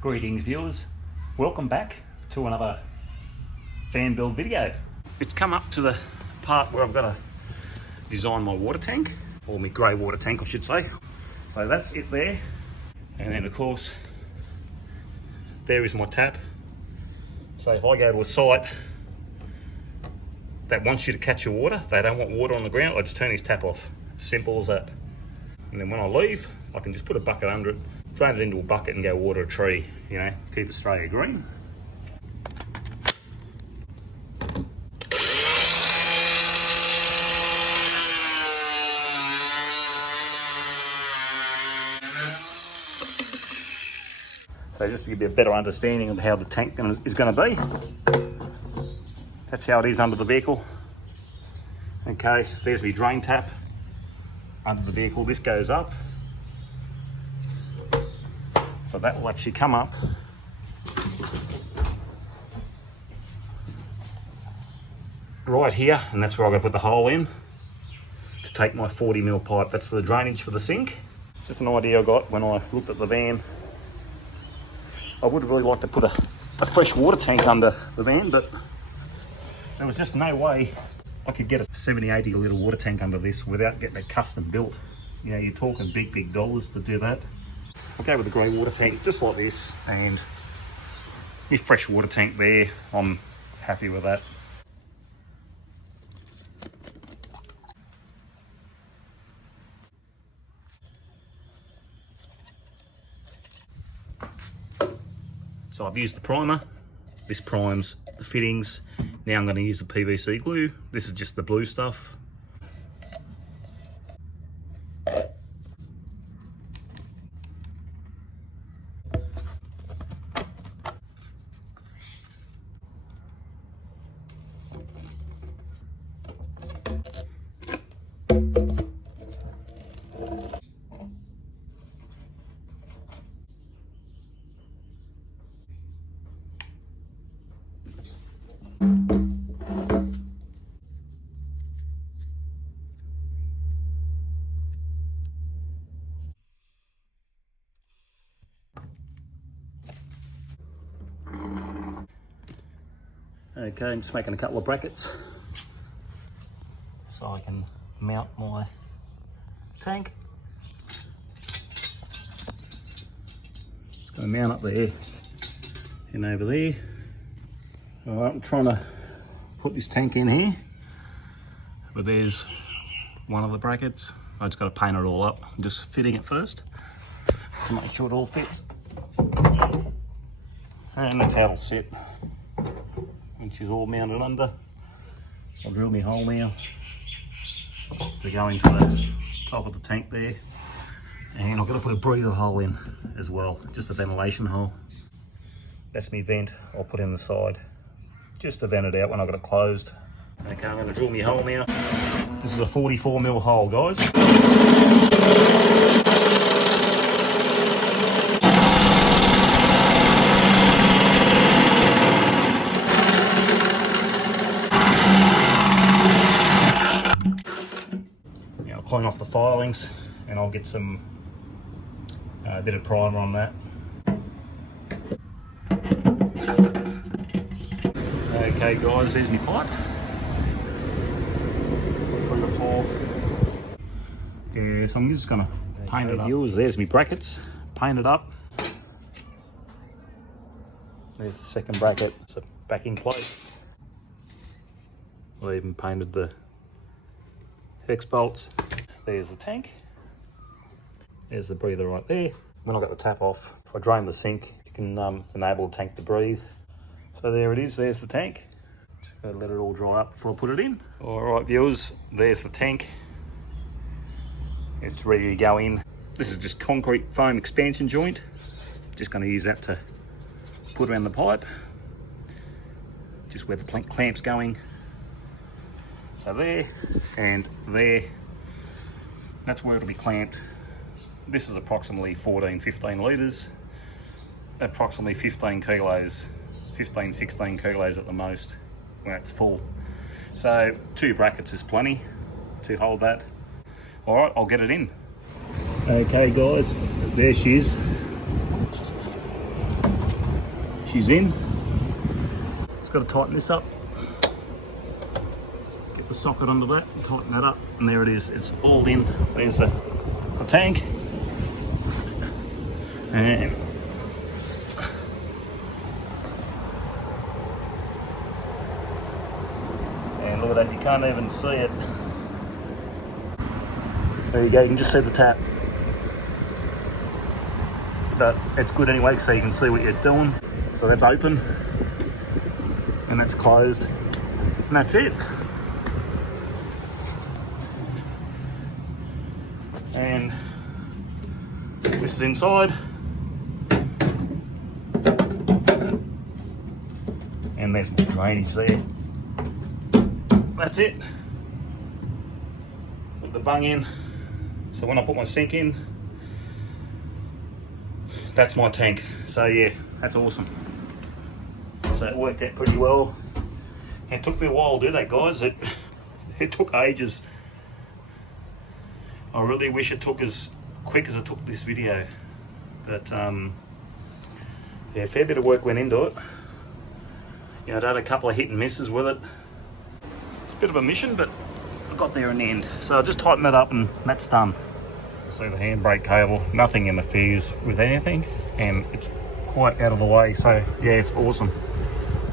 Greetings viewers, welcome back to another fan build video. It's come up to the part where I've got to design my water tank, or my grey water tank I should say. So that's it there, and then of course there is my tap. So if I go to a site that wants you to catch your water, they don't want water on the ground, I just turn his tap off. Simple as that. And then when I leave, I can just put a bucket under it, drain it into a bucket and go water a tree, you know, keep Australia green. So just to give you a better understanding of how the tank is going to be. That's how it is under the vehicle. Okay, there's my drain tap under the vehicle. This goes up. So that will actually come up right here, and that's where I'm going to put the hole in to take my 40mm pipe. That's for the drainage for the sink. It's just an idea I got when I looked at the van. I would really like to put a fresh water tank under the van, but there was just no way I could get a 70-80 litre water tank under this without getting it custom built. You know, you're talking big dollars to do that. I'll go with the grey water tank just like this, and my fresh water tank there, I'm happy with that. So I've used the primer, this primes the fittings. Now I'm going to use the PVC glue. This is just the blue stuff. Okay, I'm just making a couple of brackets so I can mount my tank. It's going to mount up there and over there. Alright, I'm trying to put this tank in here, but there's one of the brackets. I just got to paint it all up. I'm just fitting it first to make sure it all fits. And that's how it'll sit. Which is all mounted under. I'll drill my hole now to go into the top of the tank there, and I've got to put a breather hole in as well, just a ventilation hole. That's my vent I'll put in the side just to vent it out when I've got it closed. Okay, I'm going to drill my hole now. This is a 44mm hole, guys. Clean off the filings and I'll get some bit of primer on that. Okay guys, there's my pipe. 3 to 4. Yeah, so I'm just gonna paint it up. There's my brackets, paint it up. There's the second bracket, it's a backing plate. I even painted the hex bolts. There's the tank. There's the breather right there. When I got the tap off, if I drain the sink, you can enable the tank to breathe. So there it is, there's the tank. Just gotta let it all dry up before I put it in. All right viewers, there's the tank. It's ready to go in. This is just concrete foam expansion joint. Just gonna use that to put around the pipe. Just where the clamp's going. So there and there. That's where it'll be clamped. This is approximately 14-15 litres, approximately 15 kilos, 15-16 kilos at the most when it's full. So 2 brackets is plenty to hold that. All right, I'll get it in. Okay guys, there she is. she's in. Just got to tighten this up. Get the socket under that and tighten that up. And there it is. It's all in. There's the tank. And look at that, you can't even see it. There you go, you can just see the tap. But it's good anyway, so you can see what you're doing. So that's open, and that's closed, and that's it. And this is inside. And there's drainage there. That's it. Put the bung in. So when I put my sink in, that's my tank. So yeah, that's awesome. So it worked out pretty well. It took me a while to do that, guys. It took ages. I really wish it took as quick as it took this video. But yeah, a fair bit of work went into it. You know, I had a couple of hit and misses with it. It's a bit of a mission, but I got there in the end. So I'll just tighten that up and that's done. See the handbrake cable, nothing interferes with anything, and it's quite out of the way. So yeah, it's awesome.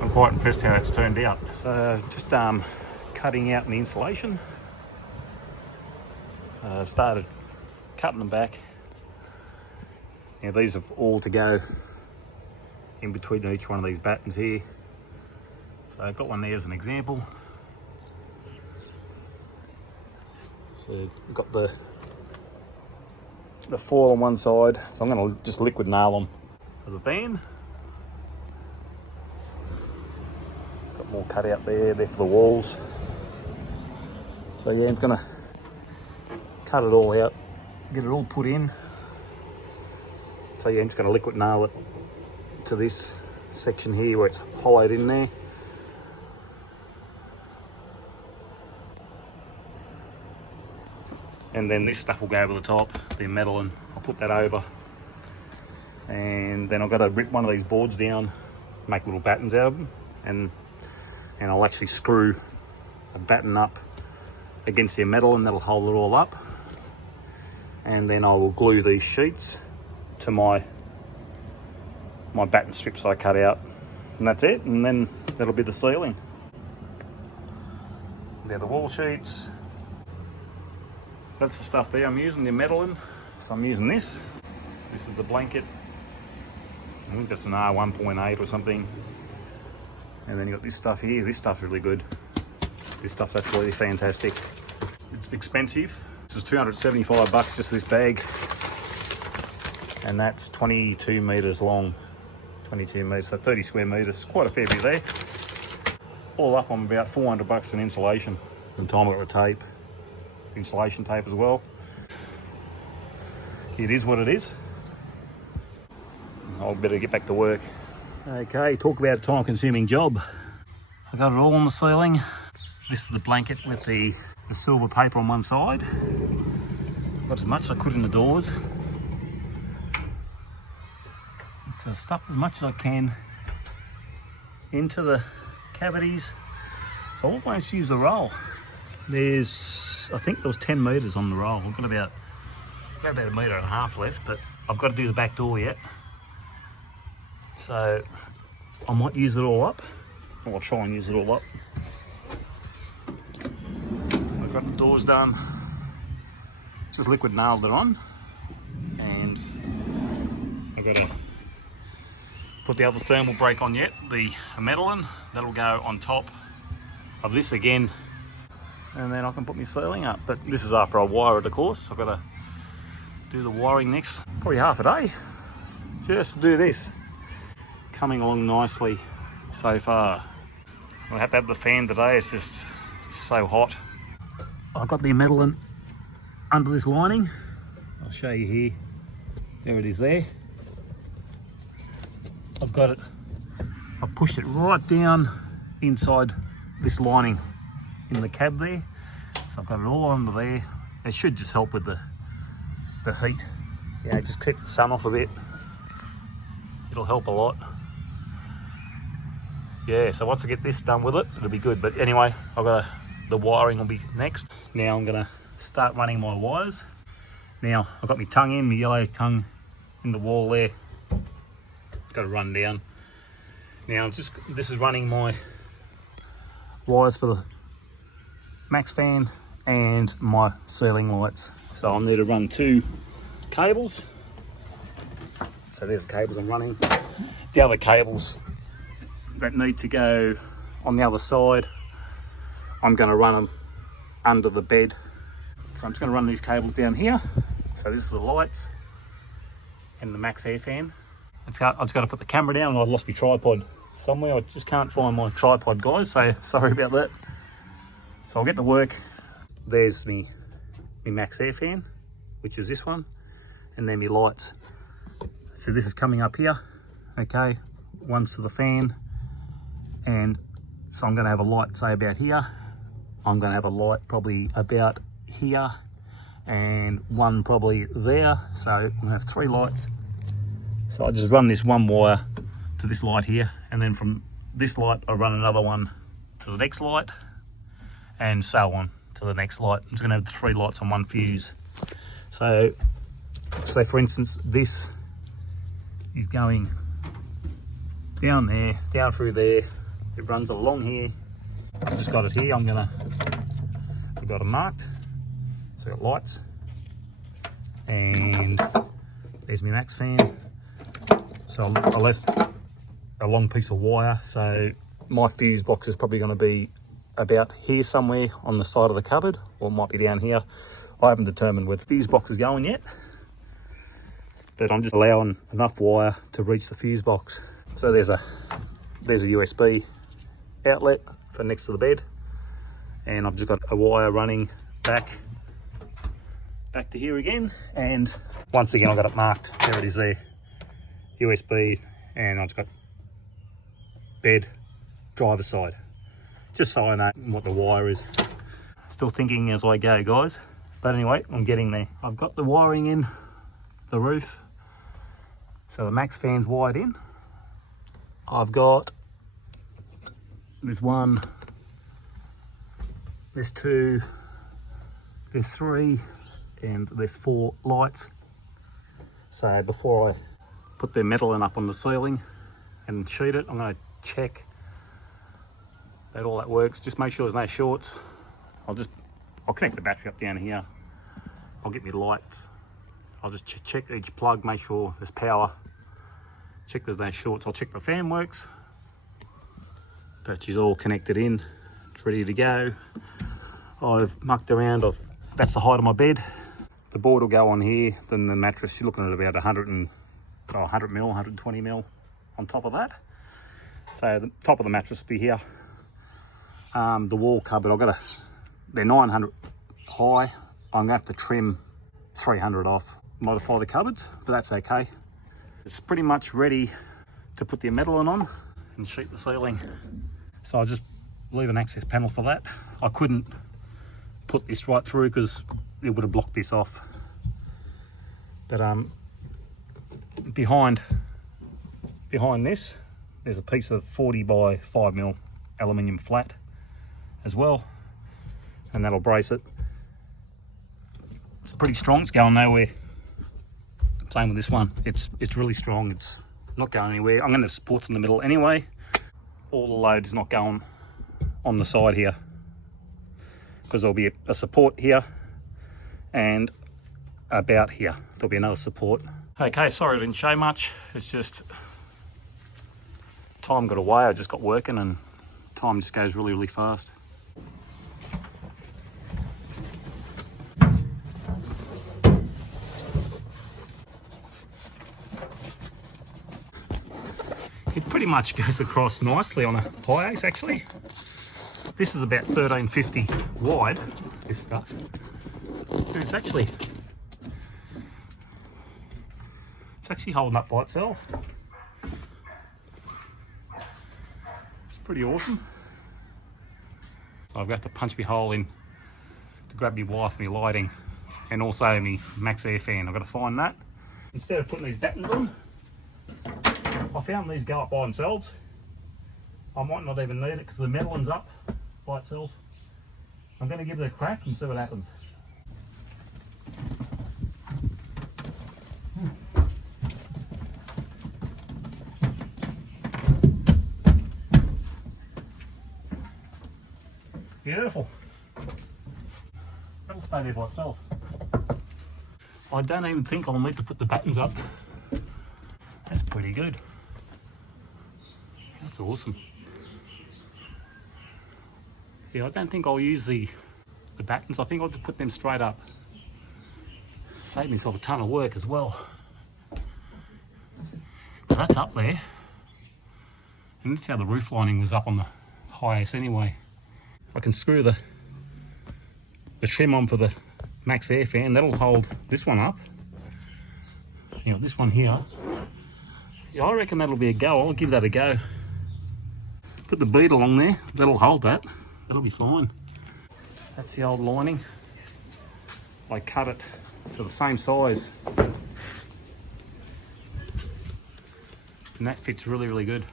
I'm quite impressed how it's turned out. So just cutting out the insulation. I've started cutting them back. Now these are all to go in between each one of these battens here. So I've got one there as an example. So I've got the foil on one side, so I'm going to just liquid nail them for the van. Got more cut out there for the walls. So yeah, I'm going to cut it all out, get it all put in. So yeah, I'm just going to liquid nail it to this section here where it's hollowed in there. And then this stuff will go over the top, the metal, and I'll put that over. And then I've got to rip one of these boards down, make little battens out of them, and I'll actually screw a batten up against the metal, and that'll hold it all up. And then I will glue these sheets to my batten strips I cut out, and that's it. And then that'll be the ceiling. They're the wall sheets. That's the stuff there I'm using, the metal in. So I'm using this. This is the blanket. I think that's an R1.8 or something. And then you got this stuff here. This stuff's really good. This stuff's absolutely fantastic. It's expensive. This is $275 just for this bag. And that's 22 meters long. 22 meters, so 30 square meters. Quite a fair bit there. All up, I'm about $400 in insulation. And time I got the tape. Insulation tape as well. It is what it is. I'll better get back to work. Okay, talk about a time-consuming job. I got it all on the ceiling. This is the blanket with the silver paper on one side. Got as much as I could in the doors. So stuffed as much as I can into the cavities. So I almost use the roll. I think there was 10 metres on the roll. I've got about a metre and a half left, but I've got to do the back door yet. So I might use it all up. I'll try and use it all up. I've got the doors done. Just liquid nailed it on. And I've got to put the other thermal brake on yet, the metalline. That'll go on top of this again. And then I can put my ceiling up. But this is after I wire it, of course. I've got to do the wiring next. Probably half a day just to do this. Coming along nicely so far. I have to have the fan today. It's so hot. I've got the metal under this lining. I'll show you here. There it is there. I've got it. I've pushed it right down inside this lining in the cab there. So I've got it all under there. It should just help with the heat. Yeah, just keep the sun off a bit. It'll help a lot. yeah, so once I get this done with it, it'll be good. But anyway, the wiring will be next. Now I'm gonna start running my wires. Now I've got my tongue in, my yellow tongue in the wall there. Got to run down. Now this is running my wires for the max fan and my ceiling lights. So I'll need to run 2 cables. So there's the cables I'm running. The other cables that need to go on the other side, I'm going to run them under the bed. So I'm just going to run these cables down here. So this is the lights and the max air fan. I've just got to put the camera down, and I've lost my tripod somewhere. I just can't find my tripod, guys, so sorry about that. So I'll get to work. There's me max air fan, which is this one, and then my lights. So this is coming up here, okay, one's to the fan, and so I'm going to have a light, say, about here. I'm going to have a light probably about here, and one probably there. So I'm going to have 3 lights. So I just run this one wire to this light here, and then from this light I run another one to the next light, and so on to the next light. I'm just going to have 3 lights on one fuse. So say for instance this is going down there, down through there, it runs along here. I've just got it here. I've got it marked, so I've got lights, and there's my max fan. So I left a long piece of wire, so my fuse box is probably going to be about here somewhere on the side of the cupboard, or it might be down here. I haven't determined where the fuse box is going yet, but I'm just allowing enough wire to reach the fuse box. So there's a USB outlet for next to the bed, and I've just got a wire running back to here again, and once again I've got it marked. There it is there, USB, and I've just got bed, driver's side, just so I know what the wire is. Still thinking as I go, guys, but anyway, I'm getting there. I've got the wiring in the roof, so the max fan's wired in. I've got there's 1, there's 2, there's 3, and there's 4 lights. So before I put the metal up on the ceiling and sheet it, I'm going to check that all that works. Just make sure there's no shorts. I'll connect the battery up down here. I'll get my lights. I'll just check each plug, make sure there's power. Check there's no shorts. I'll check the fan works. Battery's all connected in. It's ready to go. I've mucked around. That's the height of my bed. The board will go on here. Then the mattress, you're looking at about 100 mil, 120 mil on top of that. So the top of the mattress will be here. The wall cupboard, they're 900 high. I'm going to have to trim 300 off, modify the cupboards, but that's okay. It's pretty much ready to put the metal on and sheet the ceiling. So I'll just leave an access panel for that. I couldn't put this right through because it would have blocked this off. But behind this, there's a piece of 40 by 5 mil aluminium flat as well, and that'll brace it. It's pretty strong, it's going nowhere. Same with this one, it's really strong, it's not going anywhere. I'm going to have supports in the middle anyway. All the load is not going on the side here, because there'll be a support here and about here there'll be another support. Okay, sorry I didn't show much, it's just time got away. I just got working and time just goes really fast. It pretty much goes across nicely on a hiace actually. This is about 1350 wide, this stuff. And it's actually holding up by itself. It's pretty awesome. So I've got to punch my hole in to grab my wire for my lighting and also my max air fan. I've got to find that. Instead of putting these battens on, I found these go up by themselves. I might not even need it because the metal one's up by itself. I'm going to give it a crack and see what happens. Beautiful. That'll stay there by itself. I don't even think I'll need to put the buttons up. That's pretty good. That's awesome. Yeah, I don't think I'll use the buttons. I think I'll just put them straight up. Save myself a ton of work as well. But that's up there. And that's how the roof lining was up on the hiace anyway. I can screw the trim on for the max air fan. That'll hold this one up. You know, this one here. Yeah, I reckon that'll be a go. I'll give that a go. Put the bead along there. That'll hold that. That'll be fine. That's the old lining. I cut it to the same size. And that fits really, really good.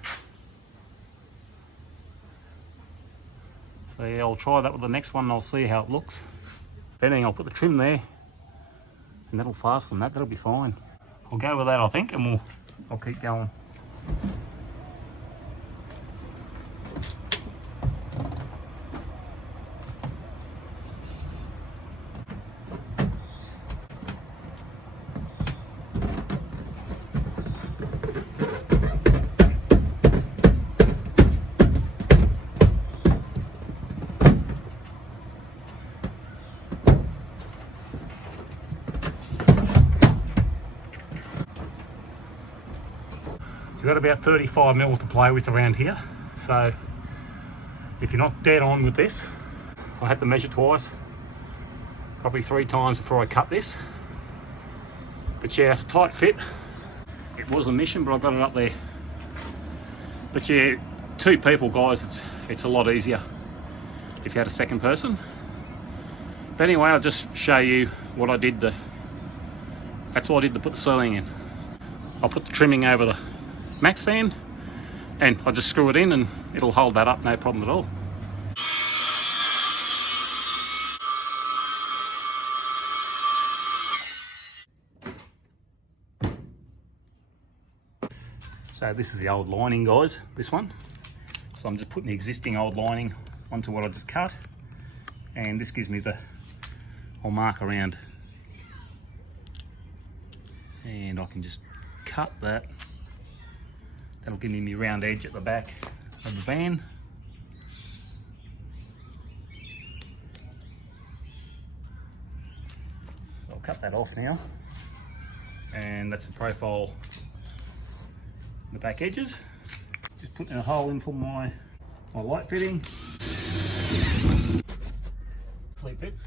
So yeah, I'll try that with the next one and I'll see how it looks. If anything, I'll put the trim there and that'll fasten that. That'll be fine. I'll go with that, I think, and I'll keep going. You've got about 35 mil to play with around here, so if you're not dead on with this, I had to measure twice, probably 3 times before I cut this. But yeah, it's a tight fit. It was a mission, but I got it up there. But yeah, 2 people, guys, it's a lot easier if you had a second person. But anyway, I'll just show you what I did. That's what I did to put the ceiling in. I'll put the trimming over the max fan and I'll just screw it in and it'll hold that up, no problem at all. So this is the old lining, guys, this one. So I'm just putting the existing old lining onto what I just cut, and this gives me I'll mark around and I can just cut that. That'll give me my round edge at the back of the van. I'll cut that off now. And that's the profile in the back edges. Just putting a hole in for my light fitting. Complete fits.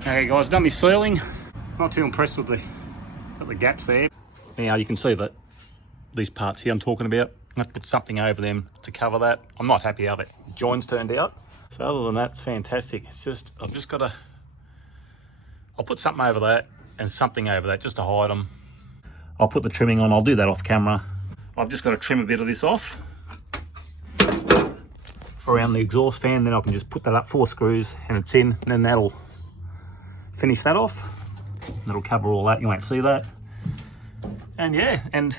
Okay guys, done my sealing. Not too impressed with the gaps there. Now you can see that these parts here I'm talking about, I have to put something over them to cover that. I'm not happy how the joints turned out. So other than that, it's fantastic. It's just, I've just got to, I'll put something over that and something over that just to hide them. I'll put the trimming on, I'll do that off camera. I've just got to trim a bit of this off around the exhaust fan, then I can just put that up 4 screws and it's in, and then that'll finish that off. That'll cover all that, you won't see that. And yeah, and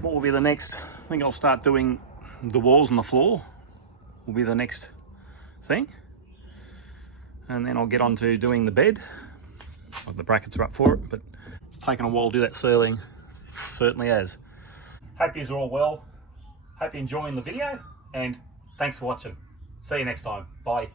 what will be the next? I think I'll start doing the walls and the floor will be the next thing. And then I'll get on to doing the bed. Well, the brackets are up for it, but it's taken a while to do that ceiling. It certainly has. Hope you're all well. Hope you're enjoying the video, and thanks for watching. See you next time. Bye.